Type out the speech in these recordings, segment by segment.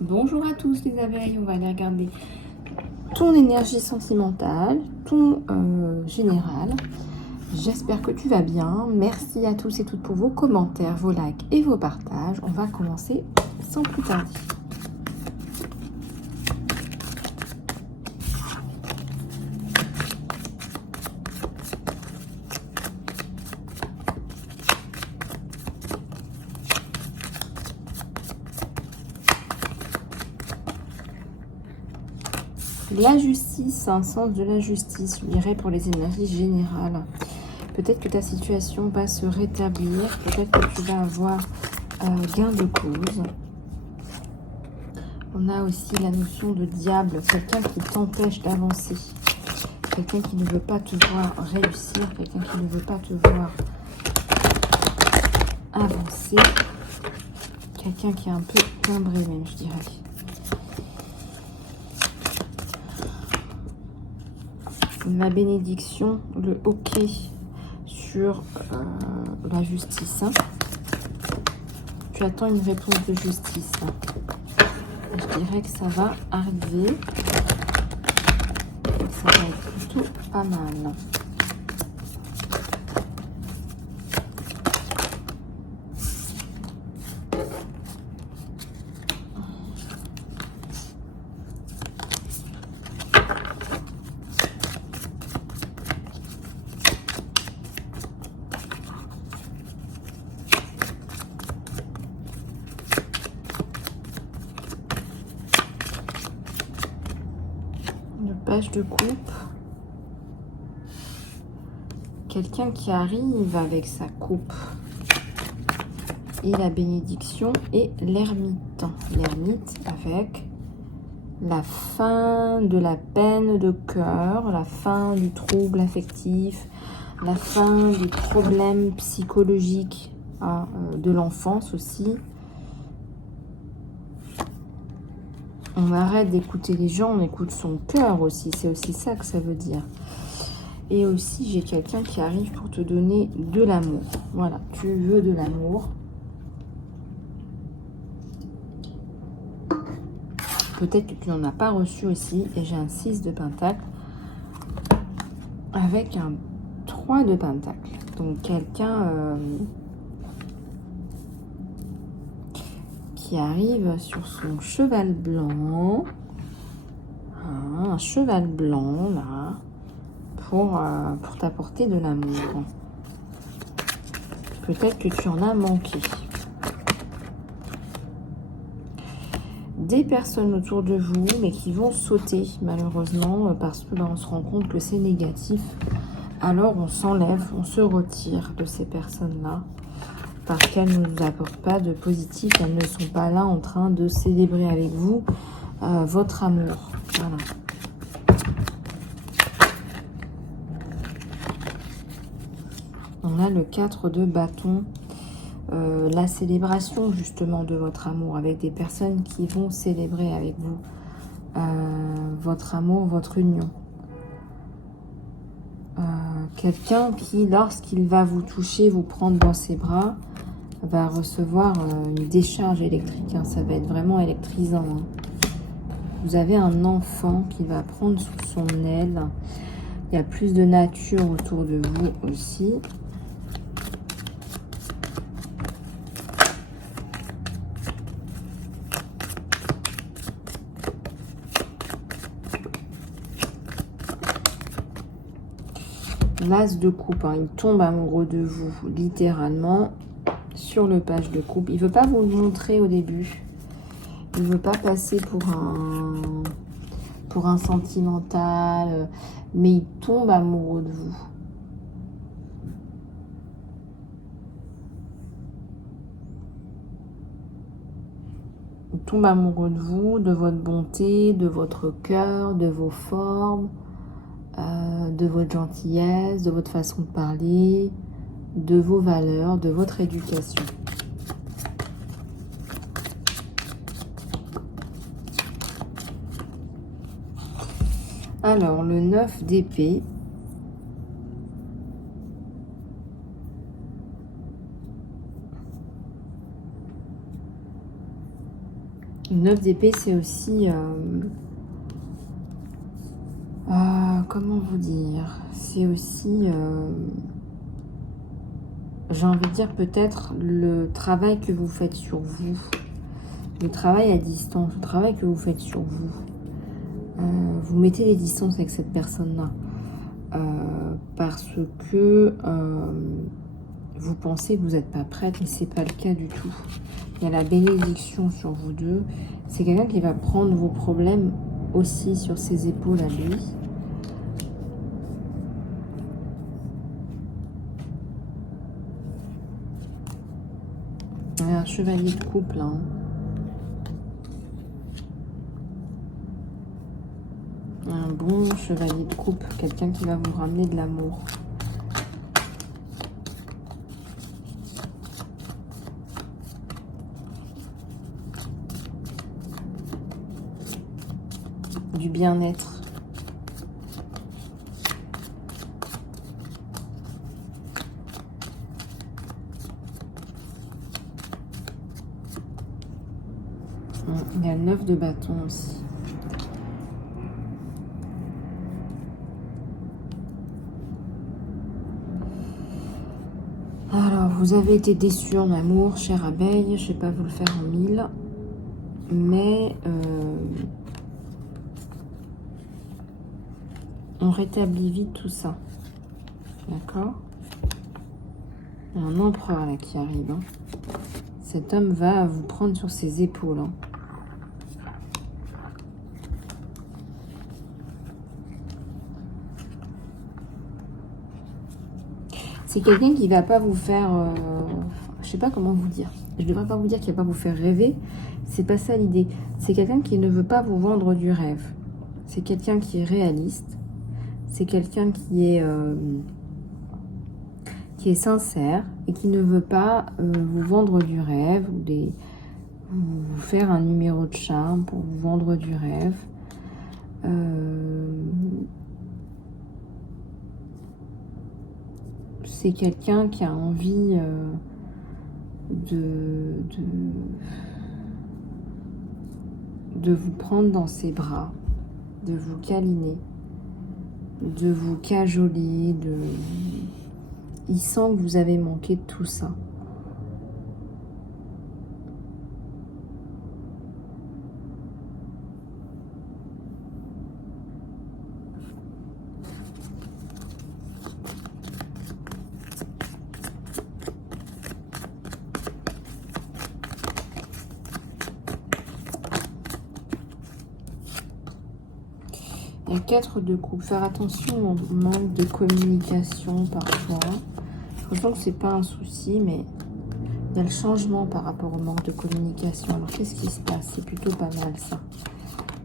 Bonjour à tous les abeilles, on va aller regarder ton énergie sentimentale, ton général. J'espère que tu vas bien. Merci à tous et toutes pour vos commentaires, vos likes et vos partages. On va commencer sans plus tarder. La justice, un sens de la justice, je dirais pour les énergies générales. Peut-être que ta situation va se rétablir, peut-être que tu vas avoir gain de cause. On a aussi la notion de diable, quelqu'un qui t'empêche d'avancer, quelqu'un qui ne veut pas te voir réussir, quelqu'un qui ne veut pas te voir avancer, quelqu'un qui est un peu timbré même, je dirais. La bénédiction, le OK sur la justice. Tu attends une réponse de justice. Je dirais que ça va arriver. Et ça va être plutôt pas mal. Page de coupe. Quelqu'un qui arrive avec sa coupe. Et la bénédiction et l'ermite. L'ermite avec la fin de la peine de cœur, la fin du trouble affectif, la fin du problème psychologique de l'enfance aussi. On arrête d'écouter les gens, on écoute son cœur aussi. C'est aussi ça que ça veut dire. Et aussi, j'ai quelqu'un qui arrive pour te donner de l'amour. Voilà, tu veux de l'amour. Peut-être que tu n'en as pas reçu aussi. Et j'ai un 6 de pentacle avec un 3 de pentacle. Donc, quelqu'un qui arrive sur son cheval blanc. Un cheval blanc, là. Pour t'apporter de l'amour. Peut-être que tu en as manqué. Des personnes autour de vous, mais qui vont sauter, malheureusement, parce que on se rend compte que c'est négatif. Alors, on s'enlève, on se retire de ces personnes-là, parce qu'elles ne nous apportent pas de positif. Elles ne sont pas là en train de célébrer avec vous votre amour. Voilà. On a le 4 de bâton, la célébration justement de votre amour avec des personnes qui vont célébrer avec vous votre amour, votre union. Quelqu'un qui, lorsqu'il va vous toucher, vous prendre dans ses bras, va recevoir une décharge électrique. Hein. Ça va être vraiment électrisant. Hein. Vous avez un enfant qui va prendre sous son aile. Il y a plus de nature autour de vous aussi. L'as de coupe, hein, il tombe amoureux de vous, littéralement, sur le page de coupe. Il ne veut pas vous le montrer au début. Il ne veut pas passer pour un sentimental, mais il tombe amoureux de vous. Il tombe amoureux de vous, de votre bonté, de votre cœur, de vos formes, de votre gentillesse, de votre façon de parler, de vos valeurs, de votre éducation. Alors, le 9 d'épée. Le 9 d'épée, c'est aussi... comment vous dire? C'est aussi... j'ai envie de dire peut-être le travail que vous faites sur vous. Le travail à distance, le travail que vous faites sur vous. Vous mettez des distances avec cette personne-là. Parce que vous pensez que vous n'êtes pas prête, mais ce n'est pas le cas du tout. Il y a la bénédiction sur vous deux. C'est quelqu'un qui va prendre vos problèmes aussi sur ses épaules à lui. Il y a un chevalier de coupe là. Un bon chevalier de coupe, quelqu'un qui va vous ramener de l'amour. Du bien-être. Il y a le 9 de bâton aussi. Alors, vous avez été déçu en amour, chère abeille. Je ne vais pas vous le faire en 1000. Mais on rétablit vite tout ça. D'accord? Il y a un empereur là qui arrive. Hein. Cet homme va vous prendre sur ses épaules. Hein. C'est quelqu'un qui va pas vous faire... je sais pas comment vous dire. Je devrais pas vous dire qu'il va pas vous faire rêver. C'est pas ça l'idée. C'est quelqu'un qui ne veut pas vous vendre du rêve. C'est quelqu'un qui est réaliste. C'est quelqu'un qui est sincère et qui ne veut pas vous vendre du rêve ou vous faire un numéro de charme pour vous vendre du rêve. C'est quelqu'un qui a envie de vous prendre dans ses bras, de vous câliner, de vous cajoler, il sent que vous avez manqué de tout ça. Il y a 4 de coupe. Faire attention au manque de communication parfois. Franchement que c'est pas un souci, mais il y a le changement par rapport au manque de communication. Alors qu'est-ce qui se passe? C'est plutôt pas mal ça.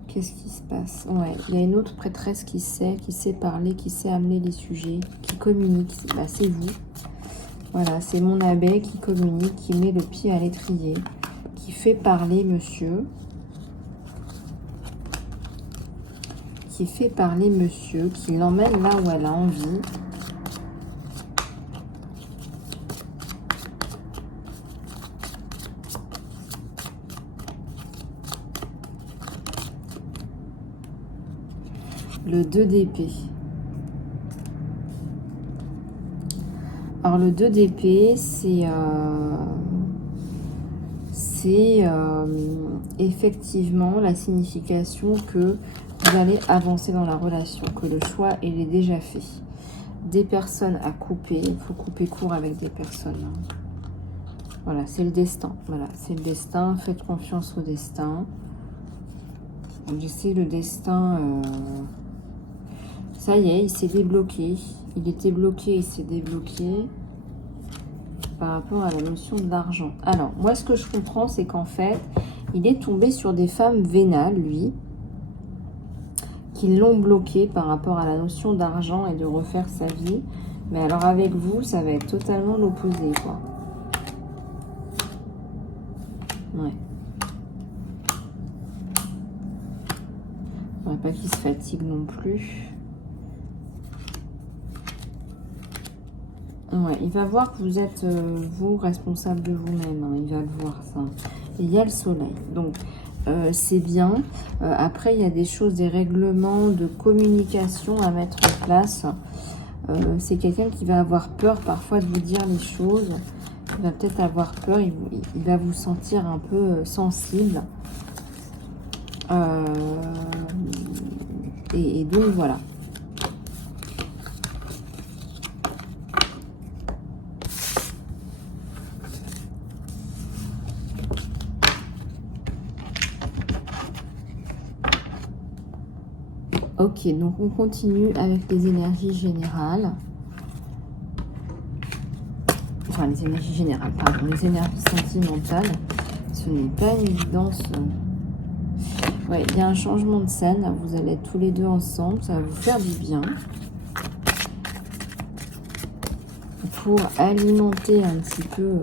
Qu'est-ce qui se passe? Ouais, il y a une autre prêtresse qui sait parler, qui sait amener les sujets, qui communique. Bah, c'est vous. Voilà, c'est mon abeille qui communique, qui met le pied à l'étrier, qui fait parler monsieur. Qui fait parler monsieur, qui l'emmène là où elle a envie. Le 2 d'épée. Alors le 2 d'épée, c'est effectivement la signification que vous allez avancer dans la relation, que le choix il est déjà fait. Des personnes à couper, il faut couper court avec des personnes. Voilà, c'est le destin. Voilà, c'est le destin. Faites confiance au destin. C'est le destin. Ça y est, il s'est débloqué. Il était bloqué, il s'est débloqué par rapport à la notion de l'argent. Alors, moi, ce que je comprends, c'est qu'en fait, il est tombé sur des femmes vénales, lui, qui l'ont bloqué par rapport à la notion d'argent et de refaire sa vie. Mais alors, avec vous, ça va être totalement l'opposé, quoi. Ouais. Faudrait pas qu'il se fatigue non plus. Ouais, il va voir que vous êtes, vous, responsable de vous-même. Hein, il va le voir, ça. Et il y a le soleil. Donc, c'est bien. Après, il y a des choses, des règlements de communication à mettre en place. C'est quelqu'un qui va avoir peur parfois de vous dire les choses. Il va peut-être avoir peur, il va vous sentir un peu sensible. Et donc voilà. Ok, donc on continue avec les énergies générales. Enfin, les énergies générales, pardon, les énergies sentimentales. Ce n'est pas une évidence. Ouais, il y a un changement de scène. Là, vous allez être tous les deux ensemble. Ça va vous faire du bien. Pour alimenter un petit peu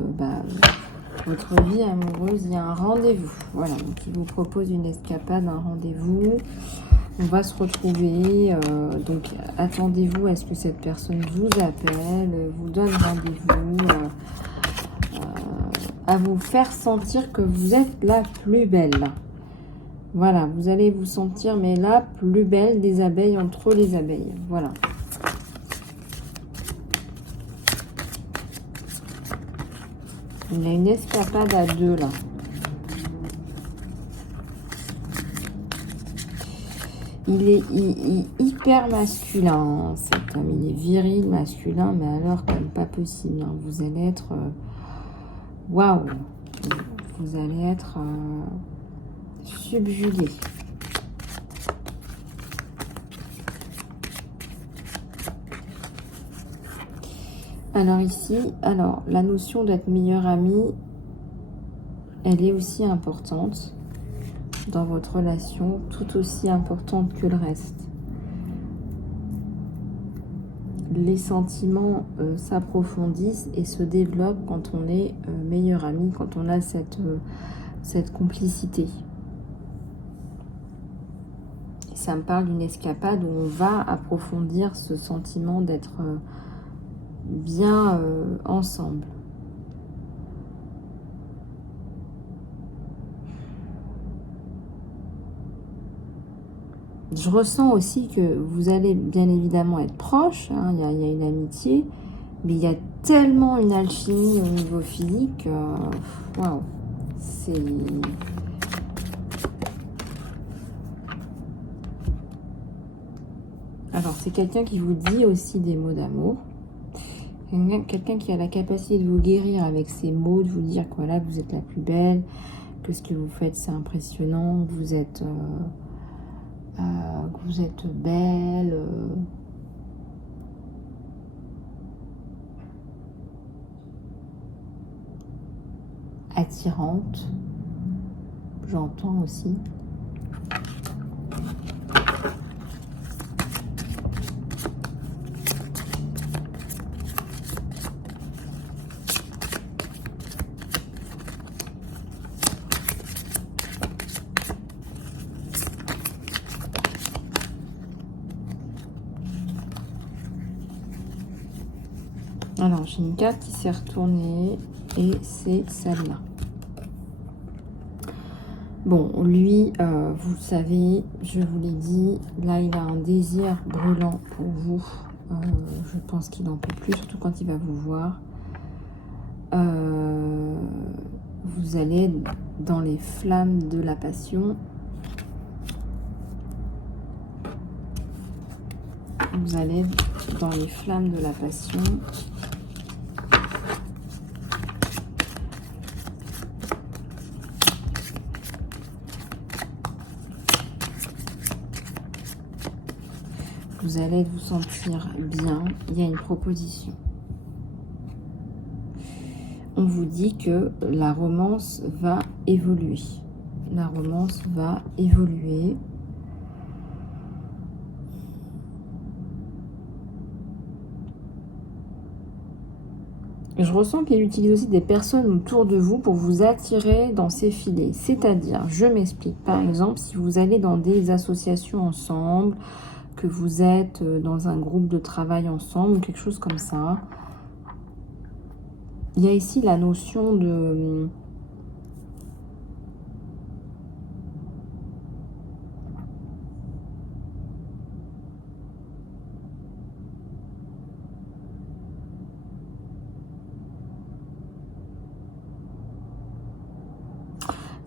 votre vie amoureuse, il y a un rendez-vous. Voilà, donc il vous propose une escapade, un rendez-vous. On va se retrouver, donc attendez-vous à ce que cette personne vous appelle, vous donne rendez-vous, à vous faire sentir que vous êtes la plus belle. Voilà, vous allez vous sentir, mais la plus belle des abeilles entre les abeilles. Voilà. Il y a une escapade à deux, là. Il est hyper masculin, cet homme. Il est viril, masculin, mais alors comme pas possible. Hein. Vous allez être... Waouh! Vous allez être subjugué. Alors ici, la notion d'être meilleur ami, elle est aussi importante dans votre relation, tout aussi importante que le reste. Les sentiments s'approfondissent et se développent quand on est meilleur ami, quand on a cette complicité. Et ça me parle d'une escapade où on va approfondir ce sentiment d'être bien ensemble. Je ressens aussi que vous allez bien évidemment être proches, hein, il y a une amitié, mais il y a tellement une alchimie au niveau physique, waouh, c'est... Alors, c'est quelqu'un qui vous dit aussi des mots d'amour, quelqu'un qui a la capacité de vous guérir avec ses mots, de vous dire que voilà, vous êtes la plus belle, que ce que vous faites c'est impressionnant, que vous êtes belle, attirante, j'entends aussi. Alors, j'ai une carte qui s'est retournée et c'est celle-là. Bon, lui, vous le savez, je vous l'ai dit, là, il a un désir brûlant pour vous. Je pense qu'il n'en peut plus, surtout quand il va vous voir. Vous allez dans les flammes de la passion. Vous allez dans les flammes de la passion. Vous allez vous sentir bien. Il y a une proposition. On vous dit que la romance va évoluer. La romance va évoluer. Je ressens qu'il utilise aussi des personnes autour de vous pour vous attirer dans ses filets. C'est-à-dire, je m'explique. Par exemple, si vous allez dans des associations ensemble, que vous êtes dans un groupe de travail ensemble, ou quelque chose comme ça. Il y a ici la notion de...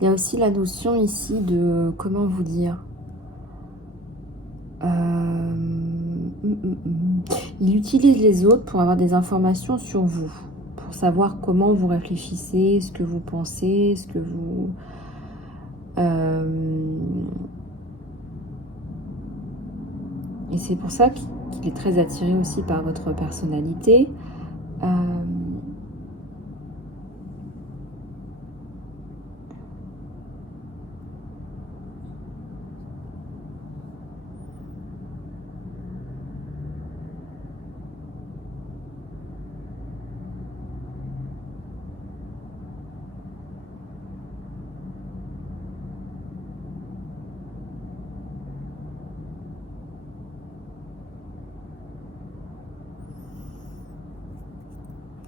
Il y a aussi la notion ici de, comment vous dire, il utilise les autres pour avoir des informations sur vous, pour savoir comment vous réfléchissez, ce que vous pensez, ce que vous... Et c'est pour ça qu'il est très attiré aussi par votre personnalité.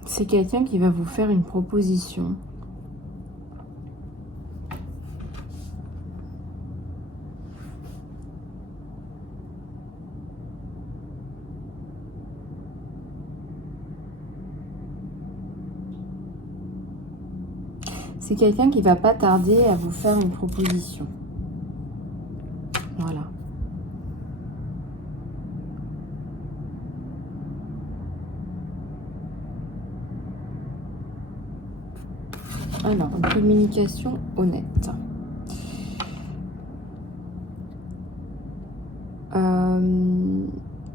C'est quelqu'un qui va vous faire une proposition. C'est quelqu'un qui va pas tarder à vous faire une proposition. Voilà. Alors, une communication honnête.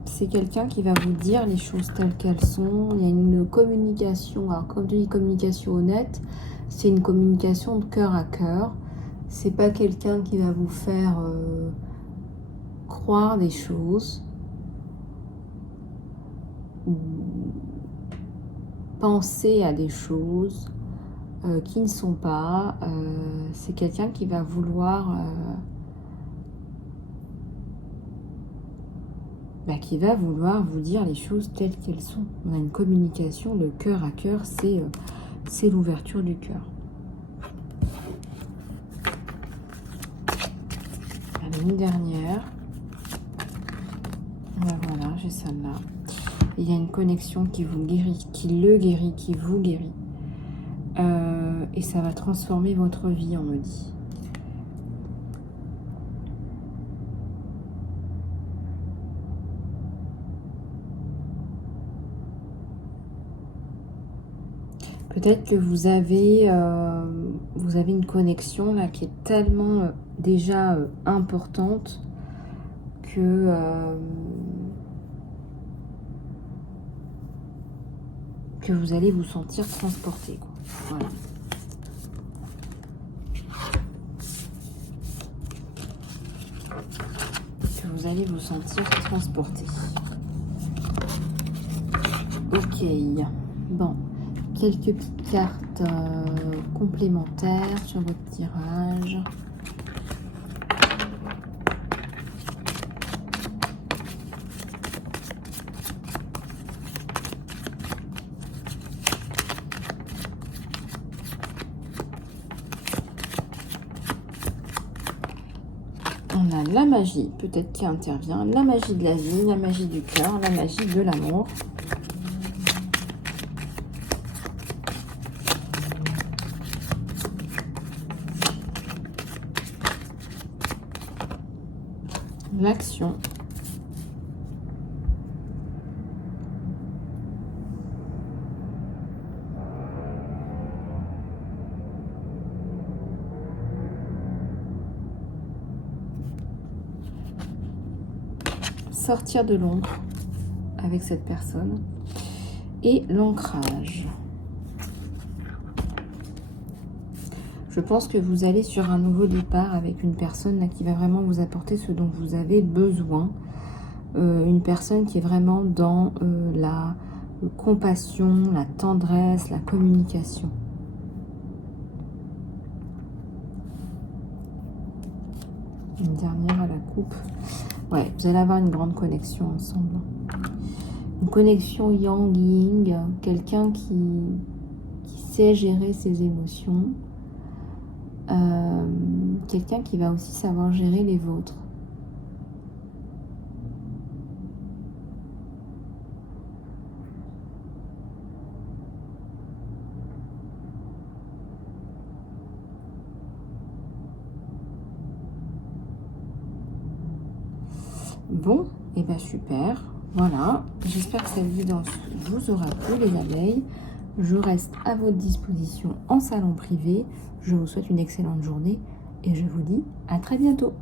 C'est quelqu'un qui va vous dire les choses telles qu'elles sont. Il y a une communication. Alors, quand je dis communication honnête, c'est une communication de cœur à cœur. C'est pas quelqu'un qui va vous faire croire des choses ou penser à des choses qui ne sont pas. C'est quelqu'un qui va vouloir vous dire les choses telles qu'elles sont. On a une communication de cœur à cœur, c'est l'ouverture du cœur. Allez, une dernière. Voilà, j'ai celle-là. Il y a une connexion qui vous guérit, qui le guérit, qui vous guérit. Et ça va transformer votre vie, on me dit. Peut-être que vous avez une connexion là qui est tellement déjà importante que vous allez vous sentir transporté, quoi. Voilà. Que vous allez vous sentir transporté. Ok. Bon. Quelques petites cartes complémentaires sur votre tirage. On a la magie, peut-être qui intervient, la magie de la vie, la magie du cœur, la magie de l'amour. L'action. Sortir de l'ombre avec cette personne. Et l'ancrage. Je pense que vous allez sur un nouveau départ avec une personne là, qui va vraiment vous apporter ce dont vous avez besoin. Une personne qui est vraiment dans la compassion, la tendresse, la communication. Une dernière à la coupe. Ouais, vous allez avoir une grande connexion ensemble. Une connexion yang-yin, quelqu'un qui sait gérer ses émotions. Quelqu'un qui va aussi savoir gérer les vôtres. Bon, et bien super. Voilà, j'espère que cette guidance vous aura plu les abeilles. Je reste à votre disposition en salon privé. Je vous souhaite une excellente journée et je vous dis à très bientôt.